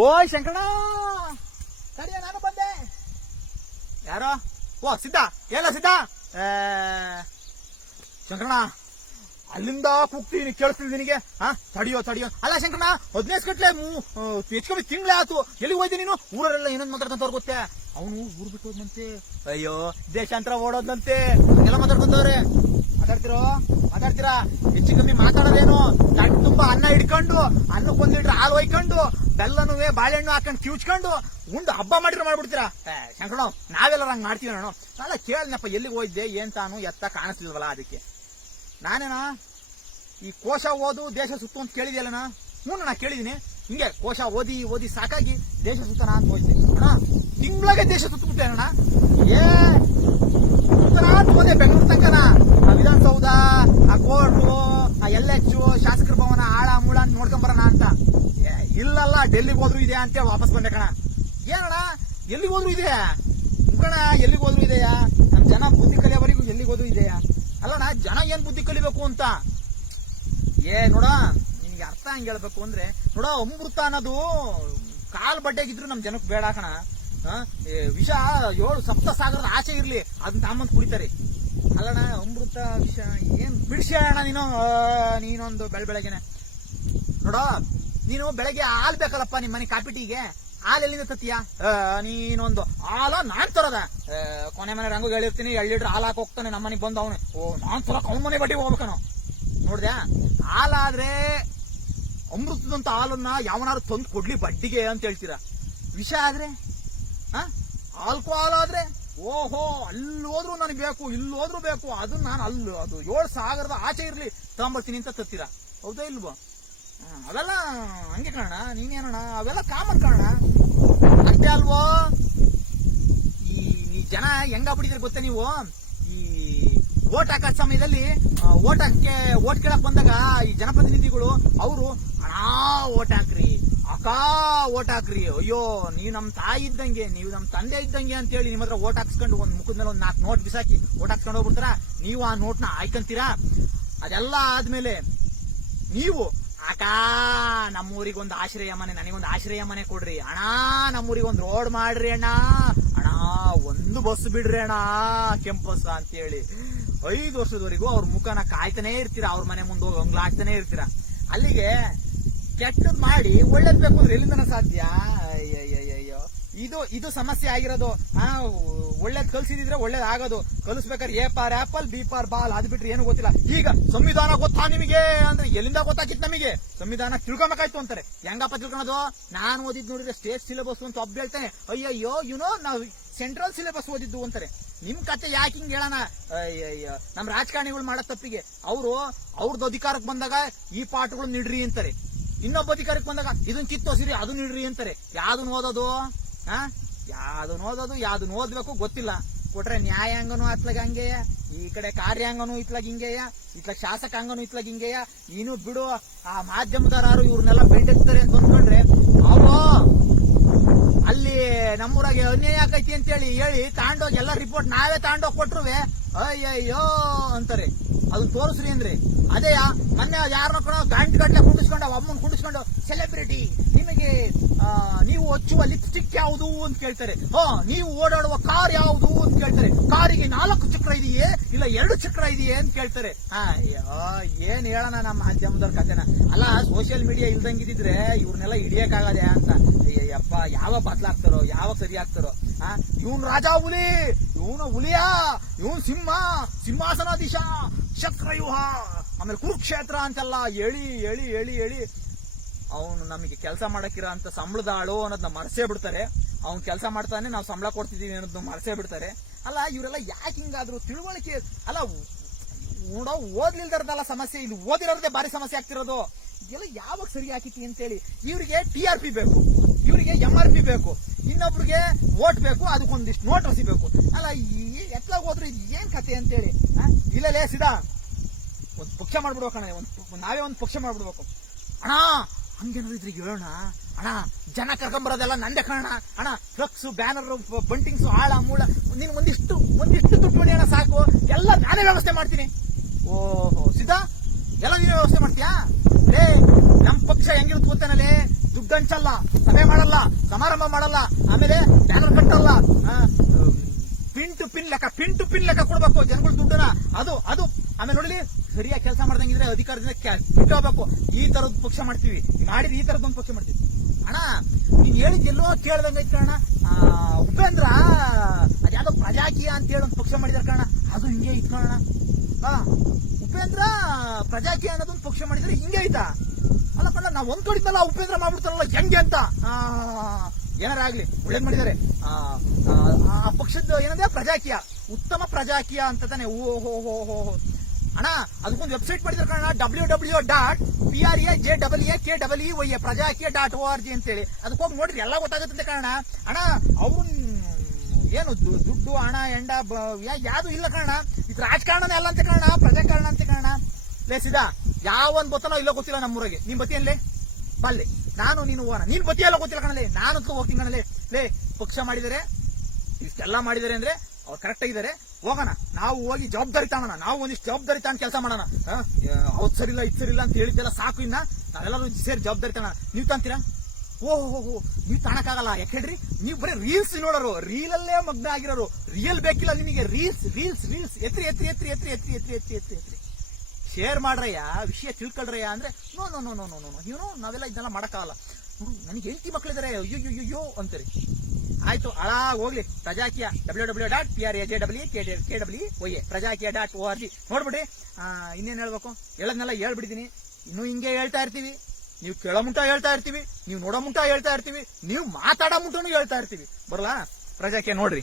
ಓಯ್ ಶಂಕರಣ ಸರಿಯ, ನಾನು ಬಂದೆ. ಯಾರೋ? ಓ, ಸಿದ್ಧ. ಎಲ್ಲ ಸಿದ್ಧ? ಶಂಕರಣ ಅಲ್ಲಿಂದ ಕೂಗ್ತೀನಿ ಕೇಳಿಸ್ತಿದ್ ನಿನಗೆ? ಹಾ, ತಡಿಯೋ ತಡಿಯೋ. ಅಲ್ಲ ಶಂಕರಣ ಹದಿನೈದು ಗಂಟ್ಲೆ ಹೆಚ್ಚು ತಿಂಗ್ಳೆ ಆತು ಎಲ್ಲಿಗೆ ಹೋಯ್ದೆ ನೀನು? ಊರಲ್ಲೆಲ್ಲ ಏನೊಂದು ಮಾತಾಡ್ಕೊಂತವ್ರು ಗೊತ್ತೆ ಅವನು ಊರು ಬಿಟ್ಟು ಹೋದ್ನಂತೆ. ಅಯ್ಯೋ, ದೇಶಾಂತರ ಓಡೋದಂತೆ ಎಲ್ಲ ಮಾತಾಡ್ಕೊಂತವ್ರೆ. ಮಾತಾಡ್ತಿರೋ? ಮಾತಾಡ್ತೀರಾ? ಹೆಚ್ಚು ಕಮ್ಮಿ ಮಾತಾಡೋದೇನು? ಗಂಟು ತುಂಬಾ ಅನ್ನ ಹಿಡ್ಕೊಂಡು, ಅನ್ನಕ್ಕೆ ಲೀಟ್ರ್ ಹಾಲು ಒಯ್ಕೊಂಡು, ಬೆಲ್ಲನು ಬಾಳೆಹಣ್ಣು ಹಾಕೊಂಡು ಕಿವುಚ್ಕೊಂಡು, ಉಂಡು ಹಬ್ಬ ಮಾಡಿದ್ರೆ ಮಾಡ್ಬಿಡ್ತೀರಾ? ಶಂಕರಣ ನಾವೆಲ್ಲ ಹಂಗ್ ಮಾಡ್ತೀವಿ ನಾನು ಅಲ್ಲ ಕೇಳಿನಪ್ಪ ಎಲ್ಲಿಗೆ ಹೋಯ್ದೆ ಏನ್ ತಾನು, ಎತ್ತ ಕಾಣಿಸ್ಲಿಲ್ವಲ್ಲ ಅದಕ್ಕೆ. ನಾನೇನ? ಈ ಕೋಶ ಓದು, ದೇಶ ಸುತ್ತು ಅಂತ ಕೇಳಿದ್ಯಲ್ಲಣ್ಣ? ಹ್ಞೂ ನಾ ಕೇಳಿದೀನಿ ಹಿಂಗೆ ಕೋಶ ಓದಿ ಓದಿ ಸಾಕಾಗಿ ದೇಶ ಸುತ್ತನ ಅಂತ ಹೋಯ್ತೀನಿ ಅಣ್ಣ, ತಿಂಗಳಿಗೆ ದೇಶ ಸುತ್ತಬಿಟ್ಟೆ ಅಣ್ಣ. ಏ ಸುತ್ತನ ಅಂತ ಹೋದೆ ಬೆಂಗಳೂರು ತನಕನ. ವಿಧಾನಸೌಧ, ಆ ಕೋರ್ಟು, ಆ ಎಲ್ ಎಚ್ ಶಾಸಕರ ಭವನ, ಆಳ, ಮೂಳ ಅಂತ ನೋಡ್ಕೊಂಡ್ ಬರೋಣ ಅಂತ. ಇಲ್ಲಲ್ಲ, ಡೆಲ್ಲಿಗೆ ಹೋದ್ರು ಇದೆ ಅಂತ ವಾಪಸ್ ಬಂದೆ ಕಣ. ಏನಣ್ಣ, ಎಲ್ಲಿಗೆ ಹೋದ್ರು ಇದೆಯಾ? ಕಣ ಎಲ್ಲಿಗೆ ಹೋದ್ರು ಇದೆಯಾ? ನಮ್ ಜನ ಬುದ್ಧಿ ಕಲಿಯೋವರೆಗೂ ಎಲ್ಲಿಗೆ ಹೋದ್ರು ಇದೆಯಾ? ಅಲ್ಲಣ್ಣ, ಜನ ಏನ್ ಬುದ್ಧಿ ಕಲಿಬೇಕು ಅಂತ? ಏ, ನೋಡ, ನಿನ್ಗೆ ಅರ್ಥ ಹಂಗೆ ಹೇಳ್ಬೇಕು ಅಂದ್ರೆ, ನೋಡ, ಅಮೃತ ಅನ್ನೋದು ಕಾಲ್ ಬಡ್ಡೆಗಿದ್ರು ನಮ್ ಜನಕ್ಕೆ ಬೇಡ ಕಣ. ವಿಷ ಏಳು ಸಪ್ತ ಸಾಗರದ ಆಚೆ ಇರ್ಲಿ, ಅದನ್ನ ತಾಮಂದ್ ಕುಡಿತಾರೆ. ಅಲ್ಲಣ್ಣ ಅಮೃತ ವಿಷ ಏನ್ ಬಿಡಿಸಿ ಅಣ್ಣ ನೀನು? ನೀನೊಂದು ಬೆಳ ಬೆಳಗ್ಗೆನೆ. ನೋಡ, ನೀನು ಬೆಳಗ್ಗೆ ಹಾಲ್ ಬೇಕಲ್ಲಪ್ಪ ನಿಮ್ಮ ಮನೆ ಕಾಪಿಟಿಗೆ ಹಾಲು ಎಲ್ಲಿಂದ ತತ್ತೀಯ ನೀನೊಂದು ಹಾಲ ನಾನ್ ತರದ? ಕೊನೆ ಮನೆ ರಂಗು ಹೇಳಿರ್ತೀನಿ ಎರಡು ಲೀಟರ್ ಹಾಲ್ ಹಾಕಿ ನಮ್ಮ ಮನೆಗೆ ಬಂದು ಅವನು. ಓ, ನಾನ್ ತರ ಕೌನ್ ಮನೆ ಬಡ್ಡಿಗೆ ಹೋಗ್ಬೇಕನು? ನೋಡ್ದೆ ಹಾಲಾದ್ರೆ ಅಮೃತದಂತ ಹಾಲನ್ನ ಯಾವನಾರು ತಂದು ಕೊಡ್ಲಿ ಬಡ್ಡಿಗೆ ಅಂತ ಹೇಳ್ತೀರಾ. ವಿಷ ಆದ್ರೆ? ಆಲ್ಕೋಹಾಲ್ ಆದ್ರೆ ಓಹೋ ಅಲ್ಲಿ ಹೋದ್ರು ನನಗೆ ಬೇಕು ಇಲ್ಲಿ ಹೋದ್ರು ಬೇಕು. ಅದು ನಾನು ಅಲ್ಲಿ, ಅದು ಏಳು ಸಾಗರದ ಆಚೆ ಇರ್ಲಿ. ತಗೊಂಬರ್ತೀನಿ ಅಂತ ತತ್ತೀರಾ. ಹೌದಾ ಇಲ್ವೋ? ಅದೆಲ್ಲ ಹಂಗೆ ಕಾರಣ ನೀನೇನಣ್ಣ? ಅವೆಲ್ಲ ಕಾಮನ್ ಕಾರಣ ಅಷ್ಟೇ ಅಲ್ವೋ? ಈ ಜನ ಜನ ಹೆಂಗಾಗ್ಬಿಟ್ಟಿದ್ರೆ ಗೊತ್ತಾ ನೀವು? ಈ ಓಟ್ ಹಾಕೋ ಸಮಯದಲ್ಲಿ ಓಟ್ ಹಾಕಕ್ಕೆ ಓಟ್ ಕೇಳಕ್ ಬಂದಾಗ ಈ ಜನಪ್ರತಿನಿಧಿಗಳು, ಅವರು ಹಣ ಓಟ್ ಹಾಕ್ರಿ. ಅಕ್ಕ, ಓಟ್ ಹಾಕ್ರಿ. ಅಯ್ಯೋ, ನೀವು ನಮ್ ತಾಯಿ ಇದ್ದಂಗೆ, ನೀವು ನಮ್ ತಂದೆ ಇದ್ದಂಗೆ ಅಂತ ಹೇಳಿ ನಿಮ್ಮ ಹತ್ರ ಓಟ್ ಹಾಕ್ಸ್ಕೊಂಡು ಒಂದ್ ಮುಖದ ಮೇಲೆ ಒಂದ್ ನಾಲ್ಕು ನೋಟ್ ಬಿಸಾಕಿ ಓಟ್ ಹಾಕ್ಸ್ಕೊಂಡು ಹೋಗ್ಬಿಡ್ತಾರ? ನೀವು ಆ ನೋಟ್ನ ಆಯ್ಕಂತೀರಾ? ಅದೆಲ್ಲ ಆದ್ಮೇಲೆ ನೀವು ಅಕಾ ನಮ್ಮೂರಿಗೆ ಒಂದು ಆಶ್ರಯ ಮನೆ, ನನಗೊಂದು ಆಶ್ರಯ ಮನೆ ಕೊಡ್ರಿ. ಅಣ್ಣ ನಮ್ಮೂರಿಗೆ ಒಂದು ರೋಡ್ ಮಾಡ್ರಿ ಅಣ್ಣ. ಅಣ್ಣ, ಒಂದು ಬಸ್ ಬಿಡ್ರಿ ಅಣ್ಣ, ಕೆಂಪು ಬಸ್ ಅಂತೇಳಿ. ಐದು ವರ್ಷದವರೆಗೂ ಅವ್ರ ಮುಖನ ಕಾಯ್ತಾನೆ ಇರ್ತೀರಾ? ಅವ್ರ ಮನೆ ಮುಂದೆ ಹೋಗಿ ಹಂಗ್ಲಾಡ್ತಾನೆ ಇರ್ತೀರಾ? ಅಲ್ಲಿಗೆ ಕೆಟ್ಟದ್ ಮಾಡಿ ಒಳ್ಳೇದ್ ಬೇಕು ಅಂದ್ರೆ ಎಲ್ಲಿಂದನ ಸಾಧ್ಯ? ಅಯ್ಯಯ್ಯಯ್ಯೋ ಇದು ಇದು ಸಮಸ್ಯೆ ಆಗಿರೋದು. ಆ, ಒಳ್ಳೇದ್ ಕಲ್ಸಿದ್ರೆ ಒಳ್ಳೇದ್ ಆಗೋದು. ಕಲಿಸ್ಬೇಕಾದ್ರೆ A for apple, B for ball. ಅದ್ ಬಿಟ್ರೆ ಏನು ಗೊತ್ತಿಲ್ಲ. ಈಗ ಸಂವಿಧಾನ ಗೊತ್ತಾ ನಿಮಗೆ? ಅಂದ್ರೆ ಎಲ್ಲಿಂದ ಗೊತ್ತಾಗಿತ್ತು ನಮಗೆ? ಸಂವಿಧಾನ ತಿಳ್ಕೊಬೇಕಾಯ್ತು ಅಂತಾರೆ. ಹೆಂಗಪ್ಪ ತಿಳ್ಕೊಳೋದು? ನಾನು ಓದಿದ್ ನೋಡಿದ್ರೆ ಸ್ಟೇಟ್ ಸಿಲೆಬಸ್ ಅಂತ ಒಬ್ಬ ಹೇಳ್ತಾನೆ. ಅಯ್ಯಯ್ಯೋ ಯುನೋ ನಾವು ಸೆಂಟ್ರಲ್ ಸಿಲೆಬಸ್ ಓದಿದ್ದು ಅಂತಾರೆ. ನಿಮ್ ಕತೆ ಯಾಕೆ ಹಿಂಗ್ ಹೇಳೋಣ? ಅಯ್ಯಯ್ಯೋ. ನಮ್ ರಾಜಕಾರಣಿಗಳು ಮಾಡೋ ತಪ್ಪಿಗೆ. ಅವರು ಅವ್ರದ್ದು ಅಧಿಕಾರಕ್ಕೆ ಬಂದಾಗ ಈ ಪಾಠಗಳು ನೀಡ್ರಿ ಅಂತಾರೆ. ಇನ್ನೊಬ್ಬ ಅಧಿಕಾರಕ್ಕೆ ಬಂದಾಗ ಇದನ್ನ ಕಿತ್ತೋಸಿರಿ ಅದನ್ನ ಇಡ್ರಿ ಅಂತಾರೆ. ಯಾವ್ದನ್ನ ಓದೋದು? ಹಾ ಯಾವ್ದನ್ನ ಓದೋದು? ಯಾವ್ದು ಓದ್ಬೇಕು ಗೊತ್ತಿಲ್ಲ. ಕೊಟ್ರೆ ನ್ಯಾಯಾಂಗನೂ ಅತ್ಲಾಗ ಹಂಗೆಯ ಈ ಕಡೆ ಕಾರ್ಯಾಂಗನೂ ಇತ್ಲಾಗ ಹಿಂಗೆಯ ಇತ್ಲಾಗ ಶಾಸಕಾಂಗನೂ ಇತ್ಲಾಗ ಹಿಂಗೆಯ ನೀನು ಬಿಡು, ಆ ಮಾಧ್ಯಮದಾರರು ಇವ್ರನ್ನೆಲ್ಲ ಬೆಂಡಿಸ್ತಾರೆ ಅಂತ ಅಂದ್ಕೊಂಡ್ರೆ ಅವು ಅಲ್ಲಿ ನಮ್ಮೂರಾಗೆ ಅನ್ಯಾಯ ಆಗೈತಿ ಅಂತೇಳಿ ಹೇಳಿ ತಾಂಡೋಗಿ ಎಲ್ಲ ರಿಪೋರ್ಟ್ ನಾವೇ ತಾಂಡೋಗಿ ಕೊಟ್ರುವೆ, ಅಯ್ಯಯ್ಯೋ ಅಂತಾರೆ. ಅದು ತೋರಿಸ್ರಿ ಅಂದ್ರಿ. ಅದೇ ಮೊನ್ನೆ ಯಾರನ್ನ ಕೂಡ ಗಂಟು ಗಂಟೆ ಕುಂಡಿಸ್ಕೊಂಡು ಅಮ್ಮನ ಕುಂಡಿಸ್ಕೊಂಡು ಸೆಲೆಬ್ರಿಟಿ ನಿಮಗೆ ನೀವು ಹಚ್ಚುವ ಲಿಪ್ಸ್ಟಿಕ್ ಯಾವುದು? ಅಂತ ಕೇಳ್ತಾರೆ. ಹಾ, ನೀವು ಓಡಾಡುವ ಕಾರ್ ಯಾವುದು ಅಂತ ಕೇಳ್ತಾರೆ. ಕಾರಿಗೆ ನಾಲ್ಕು ಚಕ್ರ ಇದೆಯೇ? ಇಲ್ಲ, ಎರಡು ಚಕ್ರ ಇದೆಯೇ ಅಂತ ಕೇಳ್ತಾರೆ. ಅಯ್ಯೋ, ಏನ್ ಹೇಳೋಣ ನಮ್ಮ ಮಾಧ್ಯಮದವ್ರ ಕತೆನ? ಅಲ್ಲ ಸೋಷಿಯಲ್ ಮೀಡಿಯಾ ಇಲ್ದಂಗಿದ್ರೆ ಇವ್ರನ್ನೆಲ್ಲ ಹಿಡಿಯಕ್ಕಾಗದೆ ಅಂತ. ಅಯ್ಯಪ್ಪ ಯಾವಾಗ ಬದಲಾಗ್ತಾರೋ ಯಾವಾಗ ಸರಿ ಆಗ್ತಾರೋ ಇವನ್ ರಾಜ ಹುಲಿ, ಇವನು ಹುಲಿಯಾ, ಇವನ್ ಸಿಂಹ ಸಿಂಹಾಸನಾಧೀಶ ಚಕ್ರವ್ಯೂಹ ಆಮೇಲೆ ಕುರುಕ್ಷೇತ್ರ ಅಂತೆಲ್ಲ ಹೇಳಿ ಹೇಳಿ ಹೇಳಿ ಹೇಳಿ ಅವನು ನಮಗೆ ಕೆಲಸ ಮಾಡಕ್ಕಿರೋ ಅಂತ ಸಂಬಳದ ಆಳು ಅನ್ನೋದನ್ನ ಮರೆಸೇ ಬಿಡ್ತಾರೆ. ಅವ್ನು ಕೆಲಸ ಮಾಡ್ತಾನೆ, ನಾವು ಸಂಬಳ ಕೊಡ್ತಿದ್ದೀವಿ ಅನ್ನೋದನ್ನ ಮರೆಸೇ ಬಿಡ್ತಾರೆ. ಅಲ್ಲ, ಇವರೆಲ್ಲ ಯಾಕೆ ಹಿಂಗಾದ್ರು? ತಿಳುವಳಿಕೆ, ಅಲ್ಲ ನೋಡೋ ಓದ್ಲಿಲ್ದರದಲ್ಲ ಸಮಸ್ಯೆ ಇಲ್ಲಿ ಓದಿರೋದೇ ಭಾರಿ ಸಮಸ್ಯೆ ಆಗ್ತಿರೋದು. ಇದೆಲ್ಲ ಯಾವಾಗ ಸರಿ ಹಾಕಿತಿ ಅಂತೇಳಿ, ಇವರಿಗೆ ಟಿ ಆರ್ ಪಿ ಬೇಕು, ಇವರಿಗೆ ಎಂ ಆರ್ ಪಿ ಬೇಕು, ಇನ್ನೊಬ್ರಿಗೆ ಓಟ್ ಬೇಕು, ಅದಕ್ಕೊಂದಿಷ್ಟು ನೋಟ್ ರಸಿಬೇಕು ಅಲ್ಲ, ಈ ಇದು ಏನ್ ಕತೆ ಅಂತೇಳಿ ಹೇಳಿ ಇಲ್ಲಲೇ ಸಿದಾ. ಒಂದ್ ಪಕ್ಷ ಮಾಡ್ಬಿಡ್ಬೇಕು ಅಣ್ಣ ಒಂದ್ ನಾವೇ ಒಂದ್ ಪಕ್ಷ ಮಾಡ್ಬಿಡ್ಬೇಕು. ಅಣ್ಣ, ಹಂಗೇನಾದ್ರು ಇದ್ರಿಗೆ ಹೇಳೋಣ? ಅಣ್ಣ, ಜನ ಕರ್ಕೊಂಬರೋದೆಲ್ಲ ನಂದೆ ಕಾರಣ ಅಣ್ಣ ಫ್ಲಕ್ಸ್ ಬ್ಯಾನರ್ ಬಂಟಿಂಗ್ಸ್ ಆಳ, ಮೂಳ, ನೀನ್ ಒಂದಿಷ್ಟು ಒಂದಿಷ್ಟು ದುಡ್ಡು ಅಣ್ಣ, ಸಾಕು. ಎಲ್ಲ ನಾನೇ ವ್ಯವಸ್ಥೆ ಮಾಡ್ತೀನಿ. ಓಹೋ, ಸಿದಾ, ಎಲ್ಲ ನೀನೇ ವ್ಯವಸ್ಥೆ ಮಾಡ್ತೀಯಾ? ಲೇ ನಮ್ಮ ಪಕ್ಷ ಹೆಂಗಿರುತ್ತೆ ಗೊತ್ತೇನಲೇ? ದುಡ್ಡು ಹಂಚಲ್ಲ ಸಭೆ ಮಾಡಲ್ಲ, ಸಮಾರಂಭ ಮಾಡಲ್ಲ, ಆಮೇಲೆ ಬ್ಯಾನರ್ ಕಟ್ಟಲ್ಲ ಆ, ಪಿನ್ ಟು ಪಿನ್ ಪಿನ್ ಲೆಕ್ಕ ಕೊಡ್ಬೇಕು ಜನಗಳ ದುಡ್ಡನ್ನ. ಅದು ಅದು, ಆಮೇಲೆ ನೋಡಿ ಸರಿಯಾಗಿ ಕೆಲಸ ಮಾಡ್ದಂಗಿದ್ರೆ ಅಧಿಕಾರದಿಂದ ಬಿಟ್ಟು ಈ ತರದ ಪಕ್ಷ ಮಾಡ್ತೀವಿ. ಮಾಡಿದ್ರೆ ಈ ತರದ್ ಒಂದು ಪಕ್ಷ ಮಾಡ್ತೀವಿ. ಅಣ್ಣ, ನೀನ್ ಹೇಳಿದ್ ಎಲ್ಲೋ ಕೇಳ್ದಂಗ ಐತ್ ಕಣ ಉಪೇಂದ್ರ ಅದ್ಯಾವ್ದೋ ಪ್ರಜಾಕೀಯ ಅಂತ ಹೇಳಿ ಒಂದು ಪಕ್ಷ ಮಾಡಿದಾರೆ ಕಣ ಅದು ಹಿಂಗೆ ಇತ್ಕೊಳ್ಳೋಣ ಹಾ ಉಪೇಂದ್ರ, ಪ್ರಜಾಕೀಯ ಅನ್ನೋದೊಂದು ಪಕ್ಷ ಮಾಡಿದ್ರೆ ಹಿಂಗೆ ಐತಾ. ಅಲ್ಲ ಕಣ ನಾವ್ ಒಂದ್ ಕಡಿದ್ಮೇಲೆ ಉಪೇಂದ್ರ ಮಾಡ್ಬಿಡ್ತಾರಲ್ಲ, ಹೆಂಗೆ ಅಂತ? ಆ, ಏನಾರ ಆಗ್ಲಿ ಒಳ್ಳೇದ್ ಮಾಡಿದ್ದಾರೆ. ಆ, ಪಕ್ಷದ ಏನಂದ್ರೆ ಪ್ರಜಾಕೀಯ ಉತ್ತಮ ಪ್ರಜಾಕೀಯ ಅಂತ ತಾನೆ ಓ ಹೋ ಹೋ ಹೋ. ಅಣ್ಣ ಅದಕ್ಕೊಂದು ವೆಬ್ಸೈಟ್ ಮಾಡಿದ್ರೆ ಕಣ W W dot P R A J double A K double E Y Prajaakeeya dot O R G ಅಂತೇಳಿ. ಅದಕ್ಕೆ ಹೋಗಿ ನೋಡ್ರಿ ಎಲ್ಲ ಗೊತ್ತಾಗುತ್ತೆ ಕಣ ಅಣ್ಣ ಅವ್ರು ಏನು ದುಡ್ಡು ಹಣ ಎಂಡ ಯಾವ್ದು ಇಲ್ಲ ಕಾರಣ ಇದು ರಾಜಕಾರಣನೇ ಅಲ್ಲ ಅಂತ ಕಾರಣ ಪ್ರಜಾಕಾರಣ ಅಂತ ಕಾರಣ ಲೇಸಿದ ಒಂದು ಬತ್ತನೋ ಇಲ್ಲೋ ಗೊತ್ತಿಲ್ಲ ನಮ್ಮೂರಿಗೆ. ನೀನ್ ಬತ್ತಿಯಲ್ಲೇ ಬಲ್ಲೆ. ನಾನು, ನೀನು ಹೋಗೋಣ. ನೀನ್ ಬತ್ತಿಯಲ್ಲ ಗೊತ್ತಿಲ್ಲ ಕಣಲೆ. ನಾನು ಹೋಗ್ತೀನಿ ಕಣಲೆ. ಲೇ, ಪಕ್ಷ ಮಾಡಿದರೆ, ಇಷ್ಟೆಲ್ಲ ಮಾಡಿದರೆ ಅಂದ್ರೆ ಅವ್ರು ಕರೆಕ್ಟ್ ಆಗಿದ್ದಾರೆ. ಹೋಗೋಣ. ನಾವು ಹೋಗಿ ಜವಾಬ್ದಾರಿ ತಾಣೋಣ ನಾವು ಒಂದಿಷ್ಟು ಜವಾಬ್ದಾರಿ ತಾಣ ಕೆಲಸ ಮಾಡೋಣ. ಅವ್ರು ಸರಿಲ್ಲ ಇದು ಸರಿಲ್ಲ ಅಂತ ಹೇಳಿದ್ದೆಲ್ಲ ಸಾಕು ಇನ್ನ. ನಾವೆಲ್ಲರೂ ಸೇರಿ ಜವಾಬ್ದಾರಿ ತಾಣ ನೀವು ತಾಂತೀರಾ ಓಹೋ ಹೋ ನೀವು ತಾಣಕ್ಕಾಗಲ್ಲ ಯಾಕೆ ಹೇಳ್ರಿ? ನೀವು ಬರೀ ರೀಲ್ಸ್ ನೋಡೋರು. ರೀಲಲ್ಲೇ ಮಗ್ನ ಆಗಿರೋರು. ರಿಯಲ್ ಬೇಕಿಲ್ಲ ನಿಮಗೆ. ರೀಲ್ಸ್ ರೀಲ್ಸ್ ರೀಲ್ಸ್ ಎತ್ರಿ ಎತ್ರಿ ಎತ್ರಿ ಎತ್ರಿ ಎತ್ರಿ ಎತ್ರಿ ಎತ್ರಿ ಎತ್ರಿ ಎತ್ರಿ. ಶೇರ್ ಮಾಡ್ರಯ್ಯ, ವಿಷಯ ತಿಳ್ಕೊಳ್ರಯ್ಯ ಅಂದ್ರೆ no no no no no no ಇವನು ನಾವೆಲ್ಲ ಇದನ್ನೆಲ್ಲ ಮಾಡಕ್ಕಾಗಲ್ಲ. ನನಗೆ ಹೆಂಡತಿ ಮಕ್ಕಳಿದ್ದಾರೆ ಅಯ್ಯೋ ಅಯ್ಯೋ ಅಂತೀರಿ. ಆಯ್ತು, ಅಳಾ, ಹೋಗ್ಲಿ. Prajaakeeya W W dot P R A J W K K W Y Prajaakeeya dot O R G ನೋಡ್ಬಿಡ್ರಿ ಇನ್ನೇನು ಹೇಳ್ಬೇಕು? ಹೇಳೋದನ್ನೆಲ್ಲ ಹೇಳ್ಬಿಡ್ತೀನಿ ಇನ್ನೂ ಹಿಂಗೆ ಹೇಳ್ತಾ ಇರ್ತೀವಿ. ನೀವು ಕೇಳೋ ಮುಂಟ ಹೇಳ್ತಾ ಇರ್ತೀವಿ. ನೀವು ನೋಡೋ ಮುಂಟ ಹೇಳ್ತಾ ಇರ್ತೀವಿ. ನೀವು ಮಾತಾಡೋ ಮುಂಟನು ಹೇಳ್ತಾ ಇರ್ತೀವಿ. ಬರಲಾ? ಪ್ರಜಾಕಿಯ ನೋಡ್ರಿ.